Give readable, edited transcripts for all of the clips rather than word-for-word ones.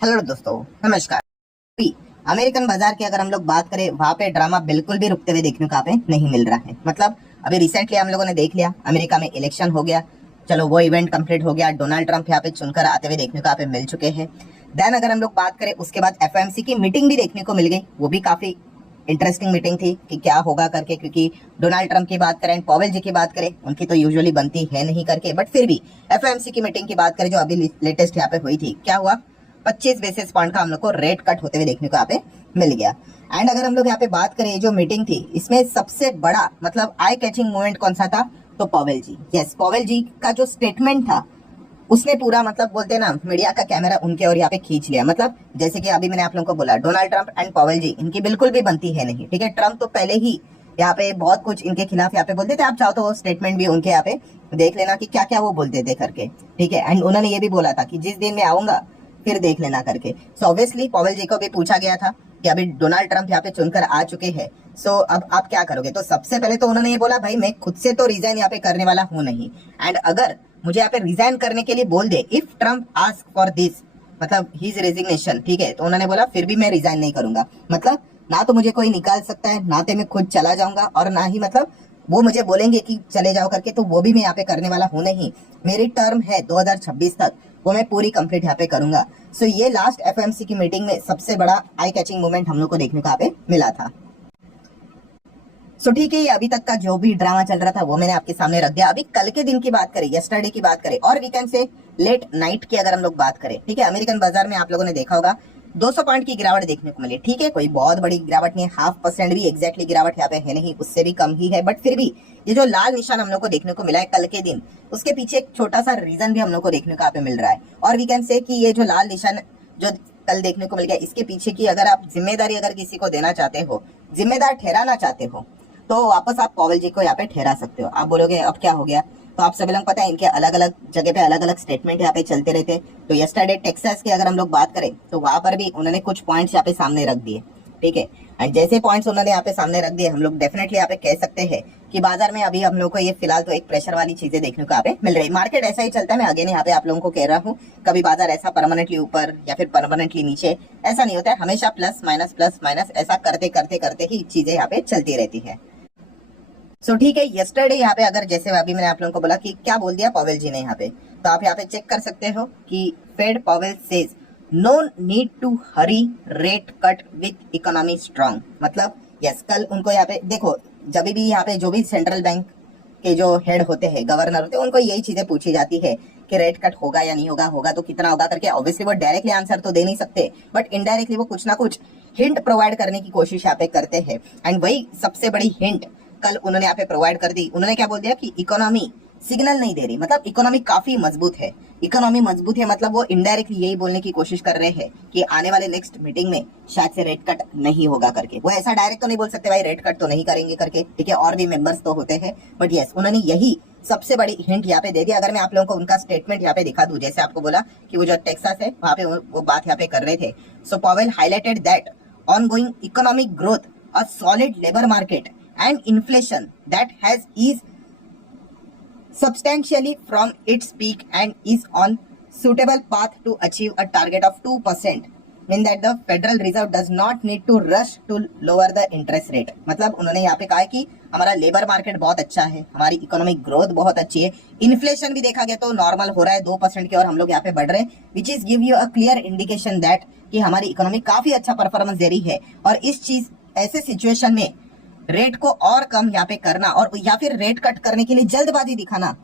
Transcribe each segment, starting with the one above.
Hello दोस्तों, नमस्कार। American बाजार की अगर हम लोग बात करें, वहां पे ड्रामा बिल्कुल भी रुकते हुए देखने को यहाँ पे नहीं मिल रहा है। मतलब अभी रिसेंटली हम लोगों ने देख लिया, अमेरिका में इलेक्शन हो गया, चलो वो इवेंट कंप्लीट हो गया, डोनाल्ड ट्रंप यहाँ पे चुनकर आते हुए देखने को यहाँ पे मिल चुके हैं। देन अगर हम लोग बात करें, उसके बाद एफओएमसी की मीटिंग भी देखने को मिल गई, वो भी काफी इंटरेस्टिंग मीटिंग थी कि क्या होगा करके, क्योंकि डोनाल्ड ट्रंप की बात करें, पॉवेल जी की बात करें, उनकी तो यूजुअली बनती है नहीं करके, बट फिर भी एफओएमसी की मीटिंग की बात करें जो अभी लेटेस्ट यहाँ पे हुई थी, क्या हुआ, 25 बेसिस पॉइंट का हम लोग को रेट कट होते हुए देखने को यहाँ पे मिल गया। एंड अगर हम लोग यहाँ पे बात करें, जो मीटिंग थी इसमें सबसे बड़ा मतलब आई कैचिंग मोमेंट कौन सा था, तो पॉवेल जी। यस, पॉवेल जी का जो स्टेटमेंट था उसने पूरा मतलब बोलते हैं ना, मीडिया का कैमरा उनके और यहाँ पे खींच लिया। मतलब जैसे कि अभी मैंने आप लोगों को बोला, डोनाल्ड ट्रंप एंड पॉवेल जी इनकी बिल्कुल भी बनती है नहीं, ठीक है। ट्रंप तो पहले ही यहाँ पे बहुत कुछ इनके खिलाफ यहाँ पे बोलते थे, आप चाहो तो स्टेटमेंट भी उनके यहाँ पे देख लेना कि क्या क्या वो बोलते थे करके, ठीक है। एंड उन्होंने ये भी बोला था कि जिस दिन मैं आऊंगा फिर देख लेना करके। सो ऑब्वियसली पॉवेल जी को भी पूछा गया था कि अभी डोनाल्ड ट्रंप यहाँ पे चुनकर आ चुके हैं, सो अब आप क्या करोगे। तो सबसे पहले तो उन्होंने ये बोला, भाई मैं खुद से तो रिजाइन यहाँ पे करने वाला हूँ नहीं, एंड अगर मुझे यहाँ पे रिजाइन करने के लिए बोल दे, if Trump ask for this, मतलब हिज रेजिग्नेशन, ठीक है, तो उन्होंने बोला फिर भी मैं रिजाइन नहीं करूंगा। मतलब ना तो मुझे कोई निकाल सकता है, ना तो मैं खुद चला जाऊंगा, और ना ही मतलब वो मुझे बोलेंगे कि चले जाओ करके, तो वो भी मैं यहाँ पे करने वाला हूँ नहीं। मेरी टर्म है 2026 तक, वो मैं पूरी कंप्लीट यहाँ पे करूंगा। सो ये लास्ट एफओएमसी की मीटिंग में सबसे बड़ा आई कैचिंग मोमेंट हम लोग को देखने को यहाँ पे मिला था। सो ठीक है, ये अभी तक का जो भी ड्रामा चल रहा था वो मैंने आपके सामने रख दिया। अभी कल के दिन की बात करें, यस्टरडे की बात करें, और वीकेंड से लेट नाइट की अगर हम लोग बात करें, ठीक है, अमेरिकन बाजार में आप लोगों ने देखा होगा 200 पॉइंट की गिरावट देखने को मिली, ठीक है। कोई बहुत बड़ी गिरावट नहीं है, 0.5% भी एग्जैक्टली गिरावट यहाँ पे है नहीं, उससे भी कम ही है, बट फिर भी ये जो लाल निशान हम लोग को देखने को मिला है कल के दिन, उसके पीछे एक छोटा सा रीजन भी हम लोग को देखने को यहाँ पे मिल रहा है। और वी कैन से कि ये जो लाल निशान जो कल देखने को मिल गया, इसके पीछे की अगर आप जिम्मेदारी अगर किसी को देना चाहते हो, जिम्मेदार ठहराना चाहते हो, तो वापस आप पॉवेल जी को यहाँ पे ठहरा सकते हो। आप बोलोगे अब क्या हो गया, तो आप सभी लोग पता है इनके अलग अलग जगह पे अलग अलग स्टेटमेंट यहाँ पे चलते रहते। तो यस्टरडे टेक्सास की अगर हम लोग बात करें, तो वहां पर भी उन्होंने कुछ पॉइंट्स यहाँ पे सामने रख दिए, ठीक है। एंड जैसे पॉइंट्स उन्होंने यहाँ पे सामने रख दिए, हम लोग डेफिनेटली यहाँ पे कह सकते हैं कि बाजार में अभी हम लोग को ये फिलहाल तो एक प्रेशर वाली चीजें देखने को यहाँ पे मिल रही है। मार्केट ऐसा ही चलता है, मैं अगेन यहाँ पे आप लोगों को कह रहा हूँ, कभी बाजार ऐसा परमानेंटली ऊपर या फिर परमानेंटली नीचे ऐसा नहीं होता है, हमेशा प्लस माइनस ऐसा करते करते करते ही चीजें यहाँ पे चलती रहती है। सो ठीक है, यस्टरडे यहाँ पे अगर जैसे अभी मैंने आप लोगों को बोला कि क्या बोल दिया पॉवेल जी ने यहाँ पे, तो आप यहाँ पे चेक कर सकते हो कि Fed Powell says no need to hurry rate cut with economy strong. मतलब यस, कल उनको यहाँ पे देखो, जब भी यहाँ पे जो भी सेंट्रल बैंक के जो हेड होते हैं, गवर्नर होते हैं, उनको यही चीजें पूछी जाती है कि रेट कट होगा या नहीं होगा, होगा तो कितना होगा करके। ऑब्वियसली वो डायरेक्टली आंसर तो दे नहीं सकते, बट इनडायरेक्टली वो कुछ ना कुछ हिंट प्रोवाइड करने की कोशिश यहाँ पे करते हैं। एंड वही सबसे बड़ी हिंट कल उन्होंने यहाँ पे प्रोवाइड कर दी। उन्होंने क्या बोल दिया कि इकोनॉमी सिग्नल नहीं दे रही, मतलब इकोनॉमी काफी मजबूत है। इकोनॉमी मजबूत है मतलब वो इनडायरेक्टली यही बोलने की कोशिश कर रहे हैं कि आने वाले नेक्स्ट मीटिंग में शायद से रेट कट नहीं होगा करके। वो ऐसा डायरेक्ट तो नहीं बोल सकते भाई रेट कट तो नहीं करेंगे करके, ठीक है, और भी मेंबर्स तो होते हैं, बट यस उन्होंने यही सबसे बड़ी हिंट यहाँ पे दे दी। अगर मैं आप लोगों को उनका स्टेटमेंट यहाँ पे दिखा दूं, जैसे आपको बोला कि वो जो टेक्सास है वहां पे वो बात यहाँ पे कर रहे थे। So Powell highlighted that ongoing economic growth, a solid labor market, and inflation that has eased substantially from its peak and is on suitable path to achieve a target of 2%, mean that the Federal Reserve does not need to rush to lower the interest rate। मतलब उन्होंने यहाँ पे कहा है कि हमारा labour market बहुत अच्छा है, हमारी इकोनॉमिक ग्रोथ बहुत अच्छी है, इन्फ्लेशन भी देखा गया तो नॉर्मल हो रहा है 2% की, और हम लोग यहाँ पे बढ़ रहे हैं, which is give you a clear indication that कि हमारी इकोनॉमी काफी अच्छा परफॉर्मेंस दे रही है। और इस चीज ऐसे सिचुएशन में रेट को और कम यहाँ पे करना और या फिर रेट कट करने के लिए जल्दबाजी दिखाना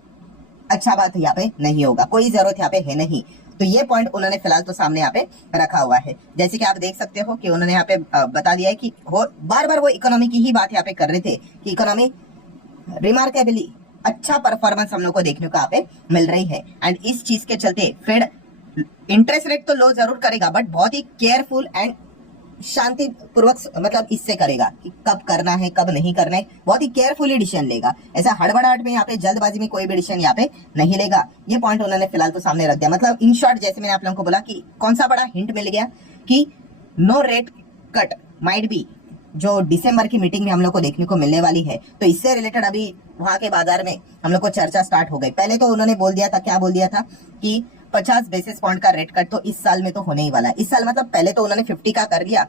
अच्छा बात यहाँ पे नहीं होगा, कोई जरूरत यहाँ पे है नहीं। तो ये पॉइंट उन्होंने फिलहाल तो सामने यहाँ पे रखा हुआ है। जैसे कि आप देख सकते हो कि उन्होंने यहाँ पे बता दिया है कि बार बार वो इकोनॉमी की ही बात यहाँ पे कर रहे थे कि इकोनॉमी रिमार्केबली अच्छा परफॉर्मेंस हम लोग को देखने को यहाँ पे मिल रही है। एंड इस चीज के चलते फेड इंटरेस्ट रेट तो लो जरूर करेगा, बट बहुत ही केयरफुल एंड शांति पूर्वक मतलब इससे करेगा कि कब करना है कब नहीं करना है, बहुत ही केयरफुली डिसीजन लेगा। ऐसा हड़बड़ाहट में यहाँ पे जल्दबाजी में कोई भी डिसीजन यहाँ पे नहीं लेगा। ये पॉइंट उन्होंने फिलहाल तो सामने रख दिया। मतलब इन शॉर्ट जैसे मैंने आप लोगों को बोला कि कौन सा बड़ा हिंट मिल गया कि no rate cut might be जो दिसंबर की मीटिंग में हम लोग को देखने को मिलने वाली है। तो इससे रिलेटेड अभी वहां के बाजार में हम लोग को चर्चा स्टार्ट हो गई। पहले तो उन्होंने बोल दिया था, क्या बोल दिया था कि 50 बेसिस पॉइंट का रेट कट तो इस साल में तो होने ही वाला है। इस साल मतलब पहले तो उन्होंने 50 का कर लिया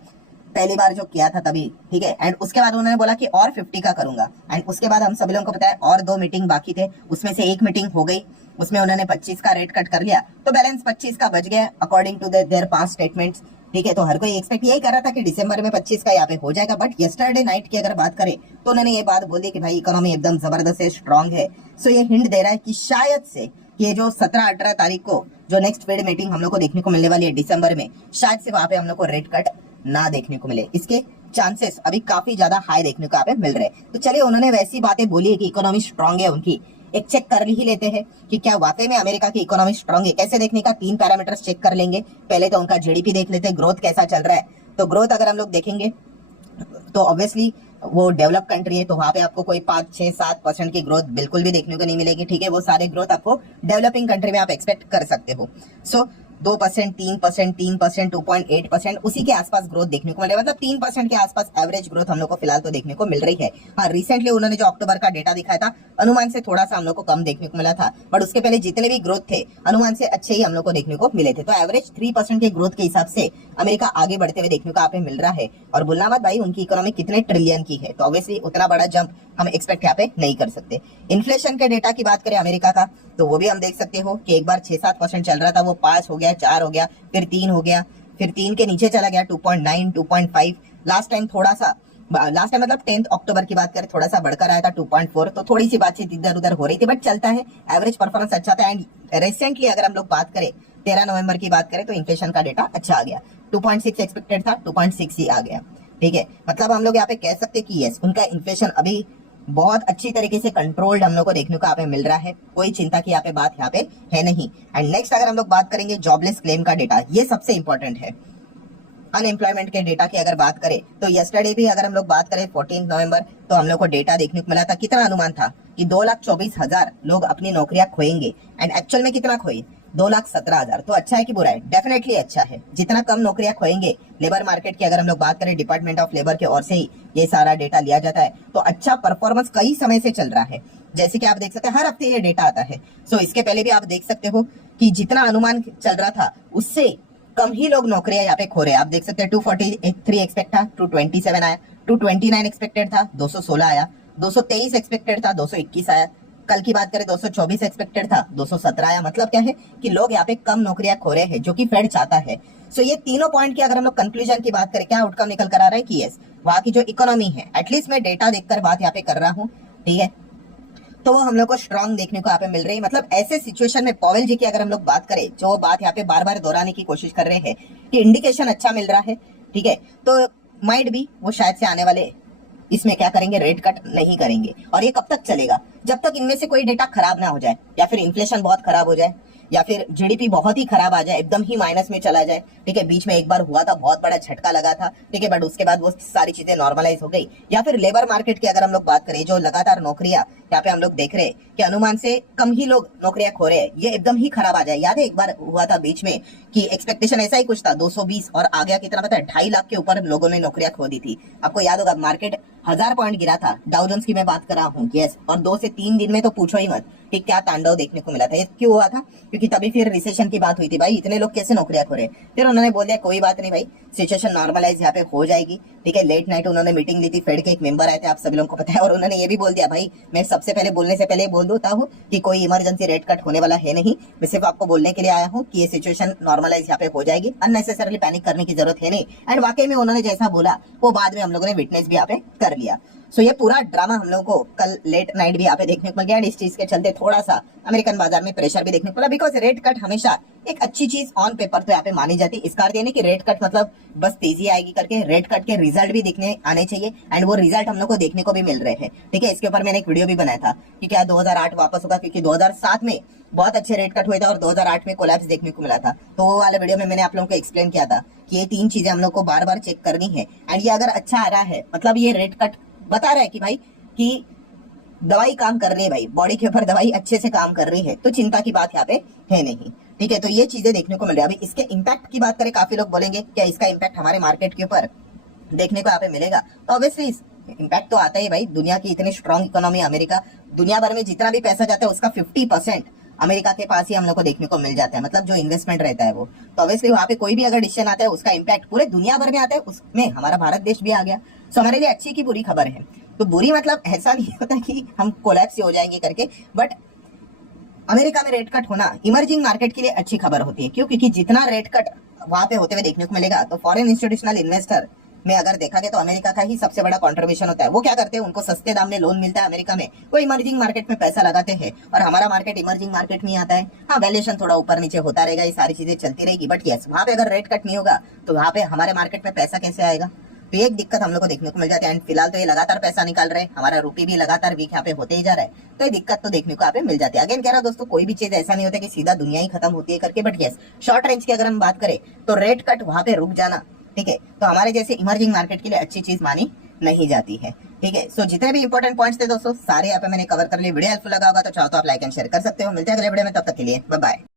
पहली बार जो किया था तभी, ठीक है, एंड उसके बाद उन्होंने बोला कि और 50 का करूंगा, एंड उसके बाद हम सभी लोगों को पता है और 2 मीटिंग बाकी थे, उसमें से एक मीटिंग हो गई, उसमें उन्होंने 25 का रेट कट कर लिया, तो बैलेंस 25 का बच गया according to their past statements, ठीक है। तो हर कोई एक्सपेक्ट यही कर रहा था कि दिसंबर में 25 का यहाँ पे हो जाएगा, बट यस्टरडे नाइट की अगर बात करें तो उन्होंने ये बात बोली कि भाई इकोनॉमी एकदम जबरदस्त है, स्ट्रांग है। सो ये हिंट दे रहा है कि शायद से ये जो 17-18 तारीख को जो नेक्स्ट फेड मीटिंग हम लोग को देखने को मिलने वाली है दिसंबर में, शायद से वहां पे हम लोग को रेट कट ना देखने को मिले। इसके चांसेस अभी काफी ज्यादा हाई देखने को यहाँ पे मिल रहे हैं। तो चलिए, उन्होंने वैसी बातें बोली है कि इकोनॉमी स्ट्रांग है उनकी, एक चेक कर ही लेते हैं कि क्या वाकई में अमेरिका की इकोनॉमी स्ट्रांग है। कैसे देखने का, 3 पैरामीटर्स चेक कर लेंगे। पहले तो उनका जीडीपी देख लेते हैं, ग्रोथ कैसा चल रहा है। तो ग्रोथ अगर हम लोग देखेंगे तो ऑब्वियसली वो डेवलप कंट्री है, तो वहां पे आपको कोई 5-6-7% की ग्रोथ बिल्कुल भी देखने को नहीं मिलेगी, ठीक है। वो सारे ग्रोथ आपको डेवलपिंग कंट्री में आप एक्सपेक्ट कर सकते हो। सो 2%, 3%, 3%, 2.8% उसी के आसपास ग्रोथ देखने को मिल रहा है, मतलब 3% के आसपास एवरेज ग्रोथ हम लोग को फिलहाल तो देखने को मिल रही है। हाँ, रिसेंटली उन्होंने जो अक्टूबर का डेटा दिखाया था, अनुमान से थोड़ा सा हम लोग को कम देखने को मिला था, बट उसके पहले जितने भी ग्रोथ थे अनुमान से अच्छे ही हम लोग को देखने को मिले थे। तो एवरेज 3% के ग्रोथ के हिसाब से अमेरिका आगे बढ़ते हुए देखने को यहाँ पे मिल रहा है। और बोलना मत भाई, उनकी इकोनॉमी कितने ट्रिलियन की है, तो ऑब्वियसली उतना बड़ा जंप हम एक्सपेक्ट यहाँ पे नहीं कर सकते। इन्फ्लेशन के डेटा की बात करें अमेरिका का, तो वो भी हम देख सकते हो कि एक बार 6-7% चल रहा था, वो 5 हो गया, 4 हो गया, फिर 3 हो गया, फिर 3 के नीचे चला गया 2.9, 2.5। लास्ट टाइम मतलब 10 अक्टूबर की बात करें, थोड़ा सा बढ़कर आया था 2.4, तो थोड़ी सी बातचीत इधर उधर हो रही थी, बट चलता है, एवरेज परफॉर्मेंस अच्छा था। एंड रिसेंटली अगर हम लोग बात करें 13 नवंबर की बात करें तो इन्फ्लेशन का डेटा अच्छा आ गया, 2.6 एक्सपेक्टेड था, 2.6 ही आ गया, ठीक है। मतलब हम लोग यहाँ पे कह सकते हैं कि यस, उनका इन्फ्लेशन अभी बहुत अच्छी तरीके से कंट्रोल्ड हम लोग को देखने को यहाँ पे मिल रहा है, कोई चिंता की यहाँ पे बात यहाँ पे है नहीं। एंड नेक्स्ट अगर हम लोग बात करेंगे जॉबलेस क्लेम का डेटा, ये सबसे इंपॉर्टेंट है। अनएम्प्लॉयमेंट के डेटा की अगर बात करें तो यस्टरडे भी अगर हम लोग बात करें 14 नवंबर, तो हम लोग को डेटा देखने को मिला था। कितना अनुमान था कि 2,24,000 लोग अपनी नौकरियां खोएंगे, एंड एक्चुअल में कितना खोए, 2,17,000। तो अच्छा है कि बुरा है? डेफिनेटली अच्छा है। जितना कम नौकरियां खोएंगे, लेबर मार्केट की अगर हम लोग बात करें, डिपार्टमेंट ऑफ लेबर के ओर से ही ये सारा डेटा लिया जाता है, तो अच्छा परफॉर्मेंस कई समय से चल रहा है। जैसे कि आप देख सकते हैं हर हफ्ते ये डेटा आता है। सो इसके पहले भी आप देख सकते हो कि जितना अनुमान चल रहा था उससे कम ही लोग नौकरियां यहाँ पे खो रहे हैं। आप देख सकते हैं 243 एक्सपेक्ट था, 227 आया, 229 एक्सपेक्टेड था, 216 आया, 223 एक्सपेक्टेड था, 221 आया। कल की बात करें 224 एक्सपेक्टेड था, 217 आया। मतलब क्या है कि लोग यहाँ पे कम नौकरियां खो रहे हैं, जो कि फेड चाहता है। सो ये तीनों पॉइंट की अगर हम लोग कंक्लूजन की बात करें, क्या आउटकम निकल कर आ रहा है कि यस, वहां की जो इकोनॉमी है, एटलीस्ट मैं डेटा देखकर बात यहाँ पे कर रहा हूँ, ठीक है, तो वो हम लोग को स्ट्रांग देखने को यहाँ पे मिल रही है। मतलब ऐसे सिचुएशन में पॉवेल जी की अगर हम लोग बात करें, जो बात यहाँ पे बार बार दोहराने की कोशिश कर रहे हैं कि इंडिकेशन अच्छा मिल रहा है, ठीक है, तो माइट भी वो शायद से आने वाले इसमें क्या करेंगे, रेट कट नहीं करेंगे। और ये कब तक चलेगा? जब तक इनमें से कोई डेटा खराब ना हो जाए, या फिर इन्फ्लेशन बहुत खराब हो जाए, या फिर जीडीपी बहुत ही खराब आ जाए, एकदम ही माइनस में चला जाए, ठीक है। बीच में एक बार हुआ था, बहुत बड़ा झटका लगा था, ठीक है, बट उसके बाद वो सारी चीजें नॉर्मलाइज हो गई। या फिर लेबर मार्केट की अगर हम लोग बात करें, जो लगातार नौकरियां यहाँ पे हम लोग देख रहे हैं कि अनुमान से कम ही लोग नौकरियां खो रहे हैं, ये एकदम ही खराब आ जाए। याद है एक बार हुआ था बीच में कि एक्सपेक्टेशन ऐसा ही कुछ था, 220, और आ गया कितना पता है, 2.5 लाख के ऊपर लोगों ने नौकरियां खो दी थी। आपको याद होगा, मार्केट 1000 पॉइंट गिरा था, डाउ जोन्स की मैं बात कर रहा हूँ, यस। और 2 से 3 दिन में तो पूछो ही मत कि क्या तांडव देखने को मिला था। ये क्यों हुआ था? क्योंकि तभी फिर रिसेशन की बात हुई थी, भाई इतने लोग कैसे नौकरियां खो रहे। फिर उन्होंने बोल दिया कोई बात नहीं भाई, सिचुएशन नॉर्मलाइज यहाँ पे हो जाएगी, ठीक है। लेट नाइट उन्होंने मीटिंग ली थी, फेड के एक मेंबर आए थे, आप सभी लोगों को पता है, और उन्होंने ये भी बोल दिया, भाई मैं सबसे पहले बोलने से पहले बोल देता हूँ कि कोई इमरजेंसी रेट कट होने वाला है नहीं। मैं सिर्फ आपको बोलने के लिए आया हूँ कि ये सिचुएशन नॉर्मलाइज यहाँ पे हो जाएगी, अननेसेसरली पैनिक करने की जरूरत है नहीं। एंड वाकई में उन्होंने जैसा बोला वो बाद में हम लोगों ने विटनेस भी यहाँ पे कर लिया। सो ये पूरा ड्रामा हम लोगों को कल लेट नाइट भी यहाँ पे देखने को मिल गया। इस चीज के चलते थोड़ा सा अमेरिकन बाजार में प्रेशर भी देखने को मिला, बिकॉज रेट कट हमेशा एक अच्छी चीज ऑन पेपर तो यहाँ पे मानी जाती है। इसका अर्थ ये नहीं कि रेट कट मतलब बस तेजी आएगी करके, रेट कट के रिजल्ट भी दिखने आने चाहिए, एंड वो रिजल्ट हम लोग को देखने को भी मिल रहे हैं, ठीक है। इसके ऊपर मैंने एक वीडियो भी बनाया था कि क्या 2008 वापस होगा, क्योंकि 2007 में बहुत अच्छे रेट कट हुए थे और 2008 में कोलैप्स देखने को मिला था। तो वो वाले वीडियो में मैंने आप लोगों को एक्सप्लेन किया था कि ये 3 चीजें हम लोग को बार बार चेक करनी है। एंड ये अगर अच्छा आ रहा है, मतलब ये रेट कट बता रहा है कि भाई कि दवाई काम कर रही है, भाई बॉडी के ऊपर दवाई अच्छे से काम कर रही है, तो चिंता की बात यहाँ पे है नहीं, ठीक है। तो ये चीजें देखने को मिल रही है। अभी इसके इम्पैक्ट की बात करें, काफी लोग बोलेंगे क्या इसका इम्पैक्ट हमारे मार्केट के ऊपर देखने को यहाँ पे मिलेगा? तो ऑब्वियसली इम्पैक्ट तो आता है भाई। दुनिया की इतनी स्ट्रॉन्ग इकोनॉमी अमेरिका, दुनिया भर में जितना भी पैसा जाता है उसका 50% अमेरिका के पास ही हम लोग को देखने को मिल जाता है, मतलब जो इन्वेस्टमेंट रहता है वो। तो ऑब्वियसली वहाँ पे कोई भी अगर डिसीजन आता है उसका इम्पैक्ट पूरे दुनिया भर में आता है, उसमें हमारा भारत देश भी आ गया। सो हमारे लिए अच्छी की बुरी खबर है। तो बुरी मतलब ऐसा नहीं होता कि हम कोलैप्स हो जाएंगे करके, बट अमेरिका में रेट कट होना इमर्जिंग मार्केट के लिए अच्छी खबर होती है। क्यों? क्योंकि जितना रेट कट वहां पे होते हुए देखने को मिलेगा, तो फॉरेन इंस्टीट्यूशनल इन्वेस्टर में अगर देखा गया तो अमेरिका का ही सबसे बड़ा कंट्रीब्यूशन होता है। वो क्या करते हैं, उनको सस्ते दाम में लोन मिलता है अमेरिका में, वो इमर्जिंग मार्केट में पैसा लगाते हैं, और हमारा मार्केट इमर्जिंग मार्केट में आता है। हाँ, वैल्यूएशन थोड़ा ऊपर नीचे होता रहेगा, ये सारी चीजें चलती रहेगी, बट यस, वहां पे अगर रेट कट नहीं होगा तो वहां पे हमारे मार्केट में पैसा कैसे आएगा? तो एक दिक्कत हम लोग को देखने को मिल जाती है। एंड फिलहाल तो ये लगातार पैसा निकाल रहे हैं, हमारा रूपी भी लगातार वीक यहाँ पे होते ही जा रहा है, तो ये दिक्कत तो देखने को यहाँ पे मिल जाती है। अगेन कह रहा हूं दोस्तों, कोई भी चीज ऐसा नहीं होता कि सीधा दुनिया ही खत्म होती है करके, बट यस, शॉर्ट रेंज की अगर हम बात करें तो रेट कट वहां पे रुक जाना, ठीक है, तो हमारे जैसे इमर्जिंग मार्केट के लिए अच्छी चीज मानी नहीं जाती है। ठीक है, सो जितने भी इंपॉर्टेंट पॉइंट्स थे दोस्तों, सारे यहाँ पे मैंने कवर कर लिए। वीडियो हेल्पफुल लगा होगा तो चाहो तो आप लाइक एंड शेयर कर सकते हो। मिलते हैं अगले वीडियो में, तब तक के लिए बाय बाय।